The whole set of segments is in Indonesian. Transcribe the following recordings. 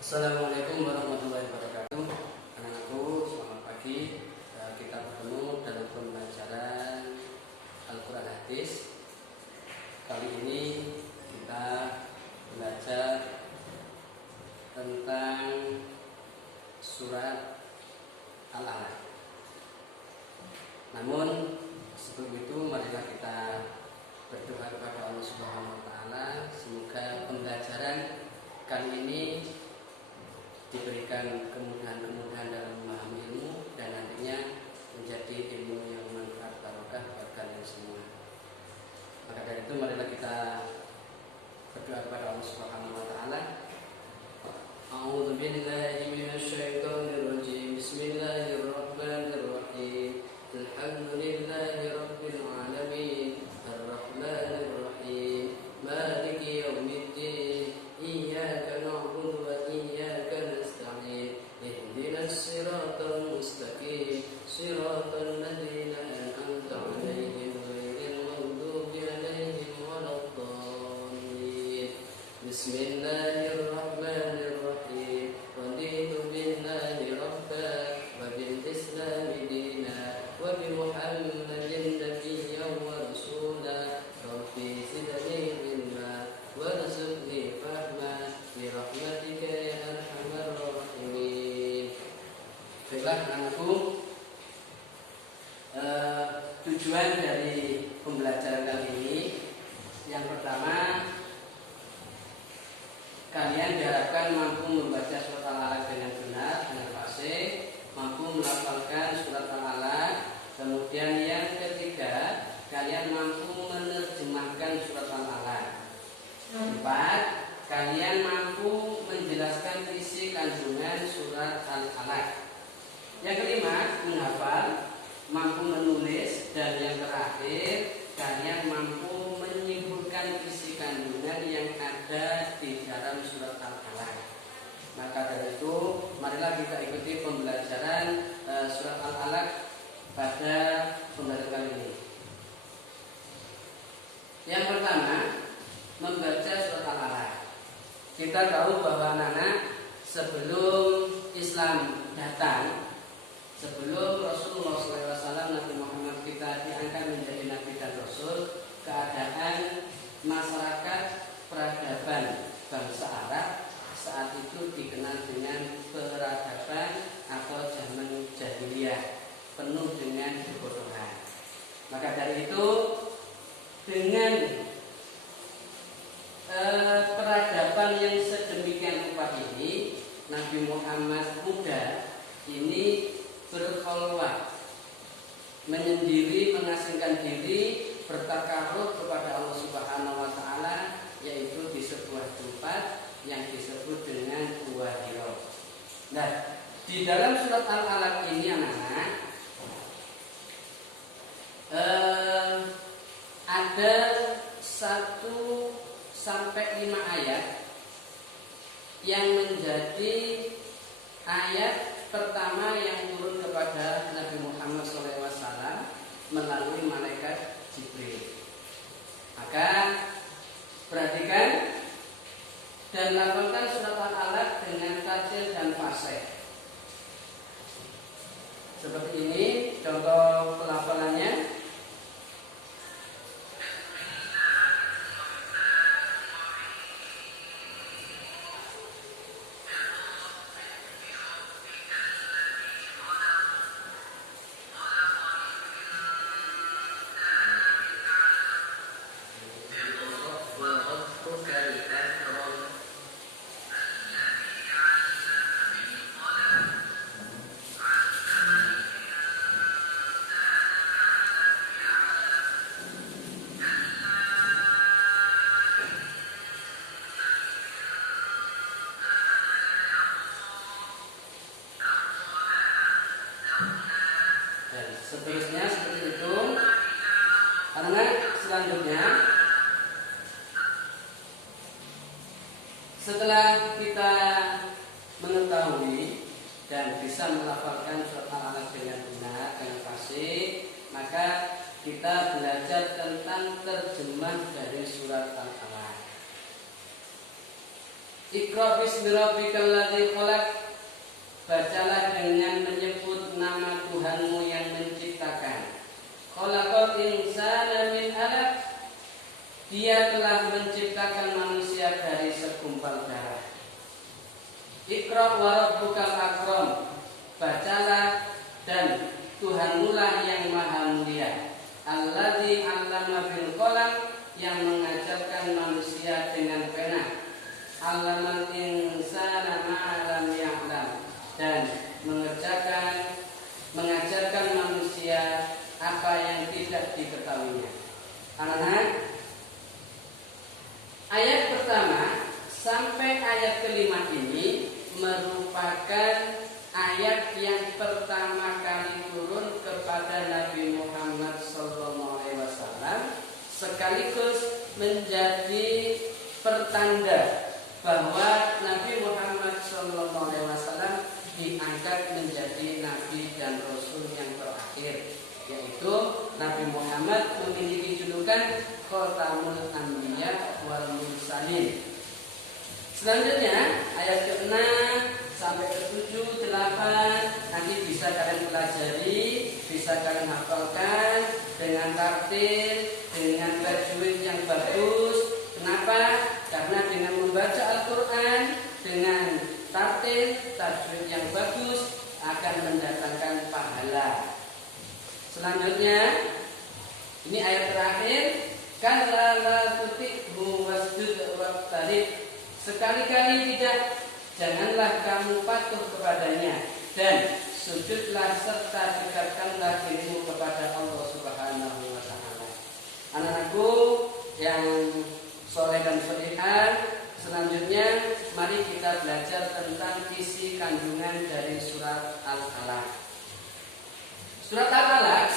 Assalamualaikum warahmatullahi wabarakatuh. Anak-anakku, selamat pagi. Kita bertemu dalam pembelajaran Al-Quran Hadis. Kali ini kita belajar tentang surat Al-Alaq. Namun sebelum itu marilah kita berdoa kepada Allah Subhanahu wa taala, semoga pembelajaran kali ini diberikan kemudahan-kemudahan dalam memahami ilmu dan nantinya menjadi ilmu yang bermanfaat barokah bagi kalian semua. Maka dari itu marilah kita berdoa kepada Allah Subhanahu wa taala. A'udzu billahi minasy syaithanir rajim. Bismillahirrahmanirrahim. Alhamdulillahi rabbil alamin. Arrahmanir rahim. Maliki yaumiddin. Iyyaka na'budu wa iyyaka nasta'in. Ihdinas siratal mustaqim. Siratal ladzina an'amta 'alaihim ghairil maghdubi 'alaihim waladdallin. Bismillahirrahmanirrahim. Raditu billahi rabban wa bil islami dinan wa bi Muhammadin nabiyyan wa rasulan. Rabbi zidni ilma warzuqni fahma bi rahmatika ya arhamar rahimin. Baiklah anakku, tujuan dari pembelajaran kali ini yang pertama, kalian diharapkan mampu membaca surat Al-Alaq dengan benar, dengan fasih, mampu melafalkan surat Al-Alaq. Kemudian yang ketiga, kalian mampu menerjemahkan surat Al-Alaq. 4. Kalian mampu menjelaskan isi kandungan surat Al-Alaq. Yang kelima, menghafal, mampu menulis. Dan yang terakhir, kalian mampu menyimpulkan isi kandungan yang ada di dalam surat Al-Alaq. Maka dari itu, marilah kita ikuti pembelajaran surat Al-Alaq pada pembelajaran kali ini. Yang pertama, membaca surat Al-Alaq. Kita tahu bahwa anak-anak, sebelum Islam datang, sebelum Rasulullah SAW, Nabi Muhammad kita diangkat menjadi Nabi dan Rasul, keadaan masyarakat peradaban bangsa Arab saat itu dikenal dengan peradaban atau zaman jahiliyah, penuh dengan kebodohan. Maka dari itu, dengan peradaban yang sedemikian rupa ini, Nabi Muhammad muda ini berkholwah, menyendiri, mengasingkan diri, bertakarub kepada Allah Subhanahu wa taala, yaitu di sebuah tempat yang disebut dengan Gua Hira. Nah, di dalam surat Al-Alaq ini anak-anak ada 1 sampai 5 ayat yang menjadi ayat pertama yang turun kepada Nabi Muhammad SAW melalui malaikat Jibril. Maka perhatikan dan lakukan surat Al-Alaq dengan tartil dan fasih. Seperti ini contoh pelafalannya. Seterusnya seperti itu. Karena selanjutnya, setelah kita mengetahui dan bisa melafalkan surat Al-Alaq dengan benar, dengan fasih, maka kita belajar tentang terjemah dari surat Al-Alaq. Iqra bismi rabbikal ladzi khalaq. Bacalah dengan menyebut nama Tuhanmu yang menciptakan. Khalaqal insana min 'alaq. Dia telah menciptakan manusia dari segumpal darah. Iqra wa rabbukal akram. Bacalah dan Tuhanmu lah yang maha mulia. Alladzi 'allama bil qalam, yang mengajarkan manusia dengan pena. 'Allamal insana ma lam ya'lam, dan mengajarkan manusia apa yang tidak diketahuinya. Anak-anak, ayat pertama sampai ayat kelima ini merupakan ayat yang pertama kali turun kepada Nabi Muhammad SAW, sekaligus menjadi pertanda bahwa Nabi Muhammad SAW diangkat menjadi Nabi dan Rasul yang terakhir, yaitu Nabi Muhammad memiliki julukan Khatamul Anbiya wal Mursalin. Selanjutnya ayat ke-6 sampai ke-7, 8 nanti bisa kalian pelajari, bisa kalian hafalkan dengan tartil, dengan tajwid yang bagus. Kenapa? Karena dengan membaca Al-Quran dengan tartil, tajwid yang bagus akan mendatangkan pahala. Selanjutnya, ini ayat terakhir, kalla la tuti'hu wasjud waqtarib. Sekali-kali tidak, janganlah kamu patuh kepadanya, dan sujudlah serta dekatkanlah dirimu kepada Allah Subhanahu wa Ta'ala. Anak-anakku yang soleh dan solehah, selanjutnya mari kita belajar tentang isi kandungan dari surat Al-Alaq. Surat Al-Alaq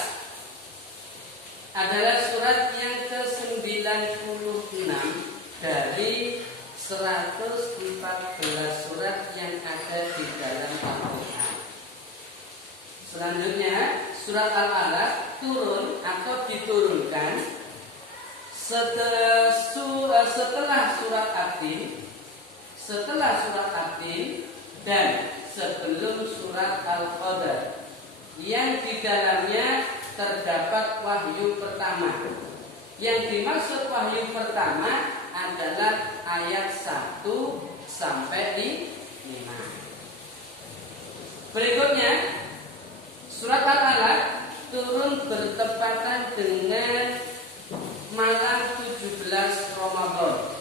adalah surat yang ke-96 dari 114 surat yang ada di dalam Al-Quran. Selanjutnya, surat Al-Alaq turun atau diturunkan setelah surat At-Tin dan sebelum surat Al-Qadar, yang di dalamnya terdapat wahyu pertama. Yang dimaksud wahyu pertama adalah ayat 1 sampai 5. Berikutnya, surat Al-Alaq turun bertepatan dengan malam 17 Ramadan.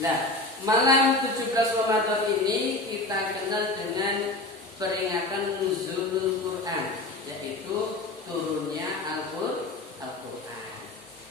Nah, malam 17 Ramadan ini kita kenal dengan peringatan nuzulul Quran, yaitu turunnya Al-Quran.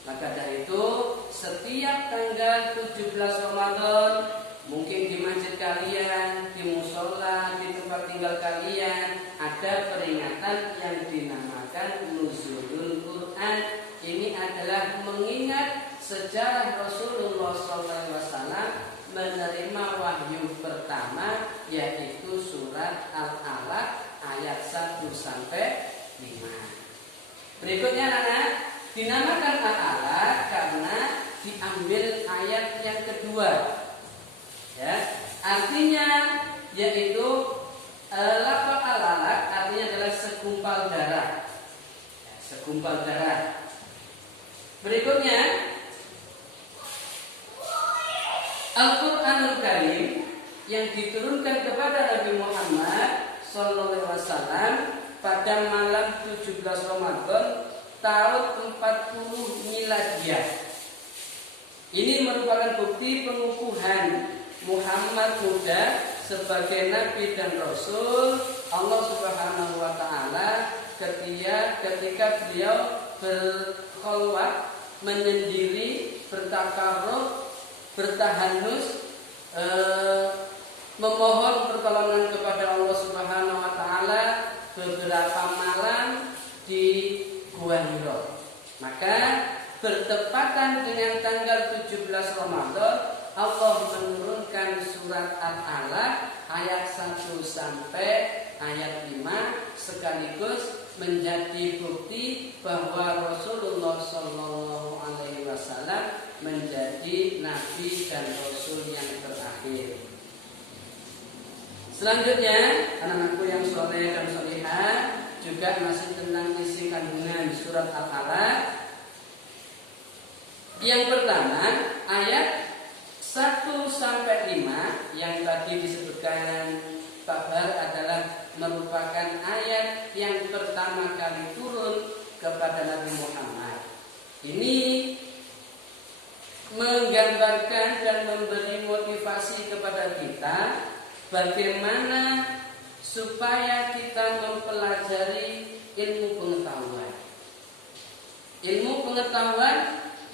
Maka dari itu setiap tanggal 17 Ramadan, mungkin di masjid kalian, di musola, di tempat tinggal kalian, ada peringatan yang dinamakan nuzulul Quran. Ini adalah mengingat sejarah Rasulullah SAW menerima wahyu pertama, yaitu surat Al-Alaq ayat 1 sampai 5. Berikutnya anak-anak, dinamakan Al-Alaq karena diambil ayat yang kedua. Ya, artinya yaitu lafaz Al-Alaq artinya adalah segumpal darah. Ya, segumpal darah. Berikutnya, Al-Quranul Karim yang diturunkan kepada Nabi Muhammad SAW pada malam 17 Ramadan tahun 40 Miladiyah. Ini merupakan bukti pengukuhan Muhammad muda sebagai Nabi dan Rasul Allah Subhanahu wa Ta'ala ketika beliau berkholwat, menyendiri, bertakarruf, bertahanus, memohon pertolongan kepada Allah Subhanahu wa Ta'ala beberapa malam di Gua Hira. Maka bertepatan dengan tanggal 17 Ramadan, Allah menurunkan surat Al-Alaq ayat 1 sampai ayat 5 sekaligus menjadi bukti bahwa Rasulullah SAW menjadi nabi dan rasul yang terakhir. Selanjutnya, anak-anakku yang soleh dan solihah, juga masih tentang isi kandungan surat Al-Alaq. Yang pertama, ayat 1 sampai 5 yang tadi disebutkan Pak Bar adalah merupakan ayat yang pertama kali turun kepada Nabi Muhammad. Ini menggambarkan dan memberi motivasi kepada kita bagaimana supaya kita mempelajari ilmu pengetahuan. Ilmu pengetahuan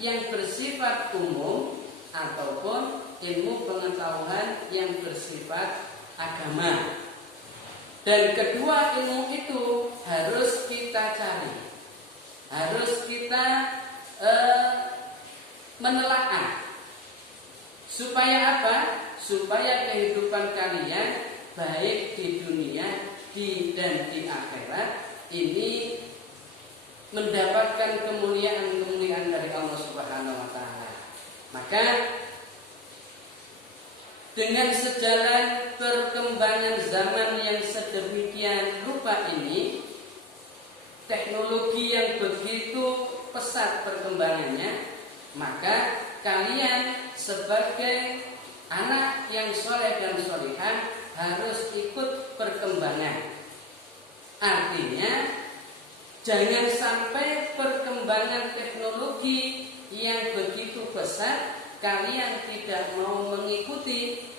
yang bersifat umum ataupun ilmu pengetahuan yang bersifat agama. Dan kedua ilmu itu harus kita cari, harus kita menelaah. Supaya apa? Supaya kehidupan kalian baik di dunia dan di akhirat ini mendapatkan kemuliaan-kemuliaan dari Allah Subhanahu wa taala. Maka dengan sejalan perkembangan zaman yang sedemikian rupa ini, teknologi yang begitu pesat perkembangannya, maka kalian sebagai anak yang soleh dan solihah harus ikut perkembangan. Artinya, jangan sampai perkembangan teknologi yang begitu pesat kalian tidak mau mengikuti,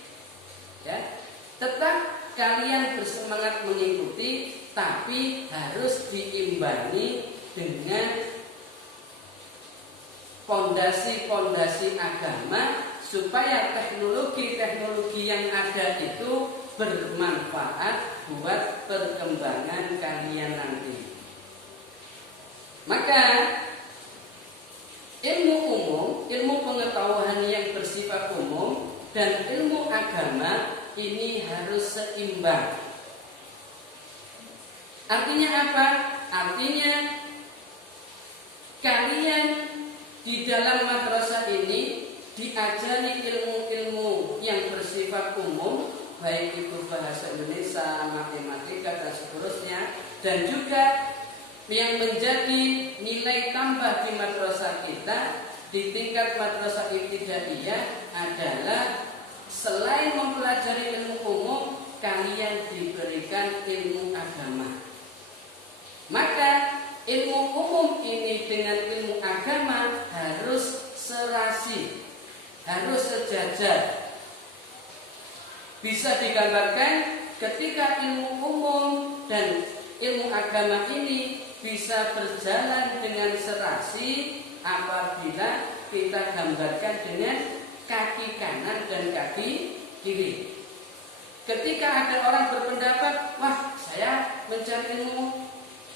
ya. Tetap kalian bersemangat mengikuti, tapi harus diimbangi dengan pondasi-pondasi agama supaya teknologi-teknologi yang ada itu bermanfaat buat perkembangan kalian nanti. Maka ilmu umum, ilmu pengetahuan yang bersifat umum dan ilmu agama ini harus seimbang. Artinya apa? Artinya kalian di dalam madrasah ini diajari ilmu-ilmu yang bersifat umum, baik itu bahasa Indonesia, matematika dan seterusnya, dan juga yang menjadi nilai tambah di madrasah kita di tingkat madrasah ibtidaiyah adalah selain mempelajari ilmu umum, kalian diberikan ilmu agama. Maka ilmu umum ini dengan ilmu agama harus serasi, harus sejajar. Bisa digambarkan ketika ilmu umum dan ilmu agama ini bisa berjalan dengan serasi apabila kita gambarkan dengan kaki kanan dan kaki kiri. Ketika ada orang berpendapat, wah saya mencari ilmu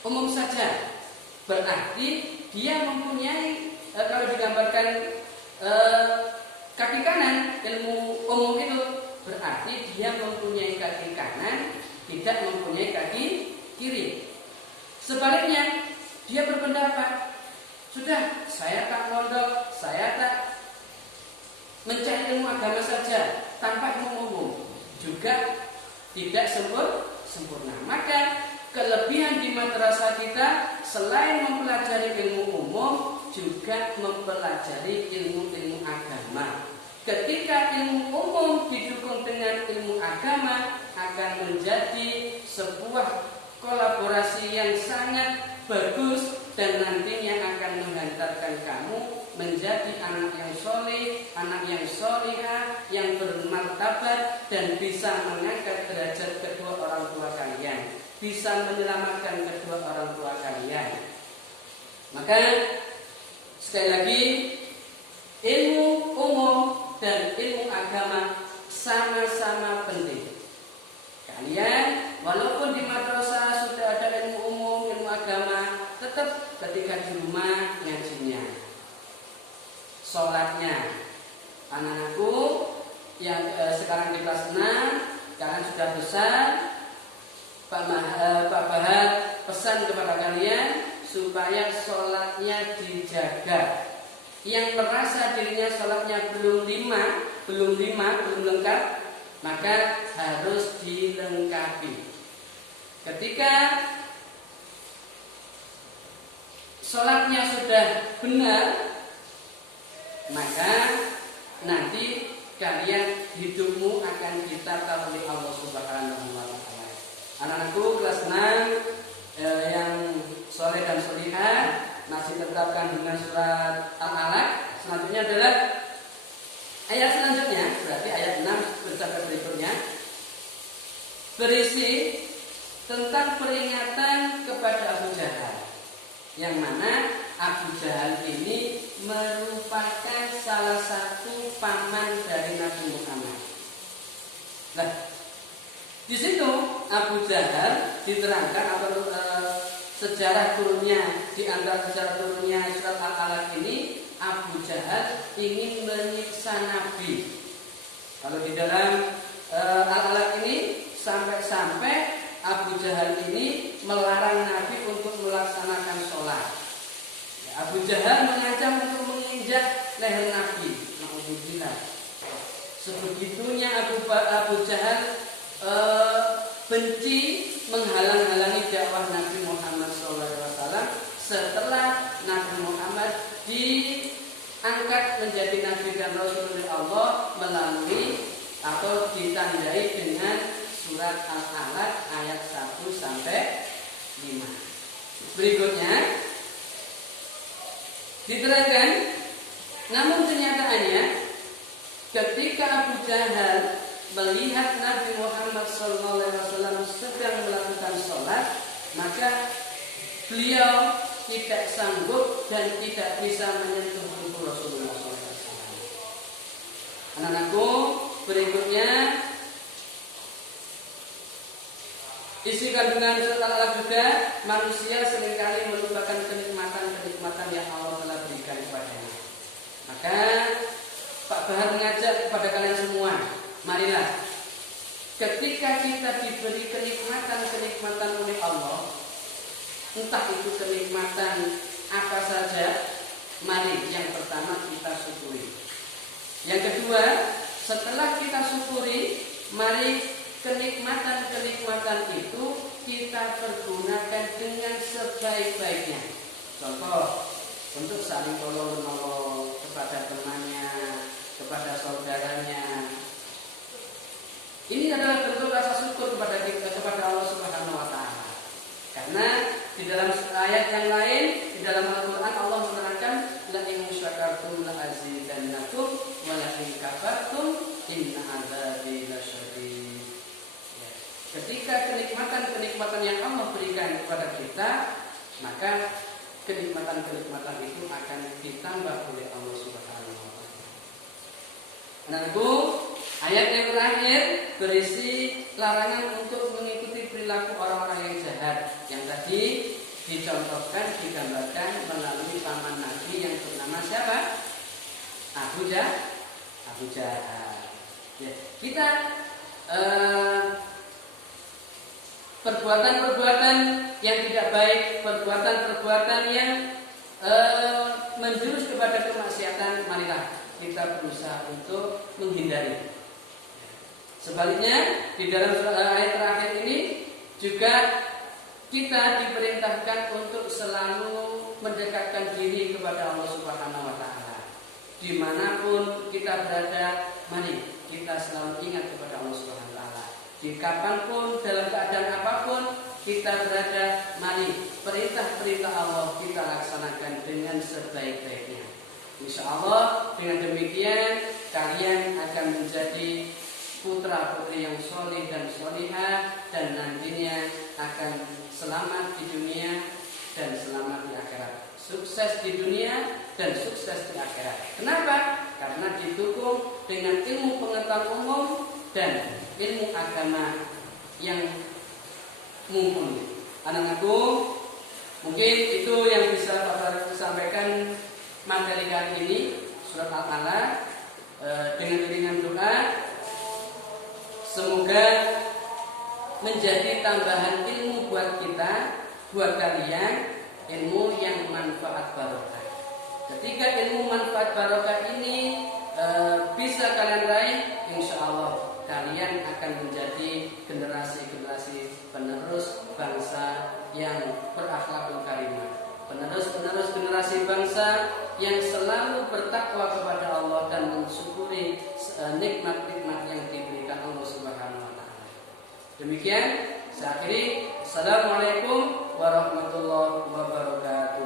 umum saja, berarti dia mempunyai, kalau digambarkan kaki kanan ilmu umum itu, berarti dia mempunyai kaki kanan, tidak mempunyai kaki kiri. Sebaliknya, dia berpendapat, sudah saya tak mondok, saya tak mencari ilmu agama saja tanpa ilmu umum, juga tidak sempurna. Maka kelebihan di madrasah kita selain mempelajari ilmu umum, juga mempelajari ilmu-ilmu agama. Ketika ilmu umum didukung dengan ilmu agama, akan menjadi sebuah kolaborasi yang sangat bagus dan nantinya akan menghantarkan kamu menjadi anak yang soleh, anak yang solihah, yang bermartabat dan bisa mengangkat derajat kedua orang tua kalian, bisa menyelamatkan kedua orang tua kalian. Maka sekali lagi, ilmu umum dan ilmu agama sama-sama penting. Kalian walaupun di madrasah sudah ada ilmu umum, ilmu agama, tetap ketika di rumah ngajinya, sholatnya. Anak-anakku yang sekarang di kelas 6, kalian sudah besar, Pak Bahar pesan kepada kalian supaya sholatnya dijaga. yang merasa dirinya sholatnya belum lengkap, maka harus dilengkapi. Ketika sholatnya sudah benar, maka nanti kalian hidupmu akan ditata oleh Allah Subhanahu wa Ta'ala. Anak-anakku kelas 6 yang soleh dan solihah masih tetapkan dengan surat Al-Alaq. Selanjutnya adalah ayat selanjutnya, berarti ayat 6 bercakap berikutnya, berisi tentang peringatan kepada Abu Jahal, yang mana Abu Jahal ini merupakan salah satu paman dari Nabi Muhammad. Nah, di situ Abu Jahal diterangkan atau sejarah turunnya, di antara sejarah turunnya surat Al-Alaq ini, Abu Jahal ingin menyiksa Nabi. Kalau di dalam Al-Alaq ini sampai-sampai Abu Jahal ini melarang Nabi untuk melaksanakan sholat. Abu Jahal mengancam untuk menginjak leher Nabi. Alhamdulillah. Sebegitunya Abu Jahal benci menghalang-halangi dakwah Nabi Muhammad SAW setelah Nabi Muhammad diangkat menjadi Nabi dan Rasul oleh Allah melalui atau ditandai dengan surat Al-Alaq ayat 1 sampai 5. Berikutnya diterangkan, namun kenyataannya ketika Abu Jahal melihat Nabi Muhammad SAW sedang melakukan sholat, maka beliau tidak sanggup dan tidak bisa menyentuh tubuh Rasulullah SAW. Anak-anakku, berikutnya isi kandungan surat Al-Alaq juga, manusia seringkali melupakan kenikmatan yang Allah telah berikan kepadanya. Maka Pak Bahar mengajak kepada kalian semua, marilah ketika kita diberi kenikmatan oleh Allah, entah itu kenikmatan apa saja, mari yang pertama kita syukuri. Yang kedua, setelah kita syukuri, mari kenikmatan itu kita pergunakan dengan sebaik-baiknya. Contoh, untuk saling tolong-menolong kepada temannya, kepada saudaranya. Ini adalah bentuk rasa syukur kepada Allah Subhanahu wa Ta'ala. Karena di dalam ayat yang lain, di dalam Al-Quran Allah menerangkan, la in syakartum la azidannakum wa la in kafartum inna adzabi lasyadid. Ketika kenikmatan yang Allah berikan kepada kita, maka kenikmatan itu akan ditambah oleh Allah Subhanahu wa Ta'ala. Anakku, ayat yang terakhir berisi larangan untuk mengikuti perilaku orang-orang yang jahat, yang tadi dicontohkan, digambarkan melalui paman Nabi yang bernama siapa? Abu Jahal. Ya, kita perbuatan-perbuatan yang tidak baik, perbuatan-perbuatan yang menjurus kepada kemaksiatan, marilah kita berusaha untuk menghindari. Sebaliknya, di dalam ayat terakhir ini juga kita diperintahkan untuk selalu mendekatkan diri kepada Allah Subhanahu wa Ta'ala. Dimanapun kita berada, mari kita selalu ingat kepada Allah Subhanahu wa Ta'ala. Di kapanpun, dalam keadaan apapun kita berada, mari perintah-perintah Allah kita laksanakan dengan sebaik-baiknya. Insya Allah dengan demikian kalian akan menjadi putra-putri yang soleh dan solihah, dan nantinya akan selamat di dunia dan selamat di akhirat. Sukses di dunia dan sukses di akhirat. Kenapa? Karena didukung dengan ilmu pengetahuan umum dan ilmu agama yang mumpuni. Anak-anakku, mungkin itu yang bisa Bapak sampaikan materi kali ini, surat Al-Alaq, dengan iringan doa. Semoga menjadi tambahan ilmu buat kita, buat kalian, ilmu yang manfaat barokah. Ketika ilmu manfaat barokah ini bisa kalian raih, insya Allah kalian akan menjadi generasi-generasi penerus bangsa yang berakhlakul karimah, penerus generasi bangsa yang selalu bertakwa kepada Allah dan mensyukuri nikmat-nikmat yang diberikan Allah Subhanahu wa taala. Demikian saya akhiri. Assalamualaikum warahmatullahi wabarakatuh.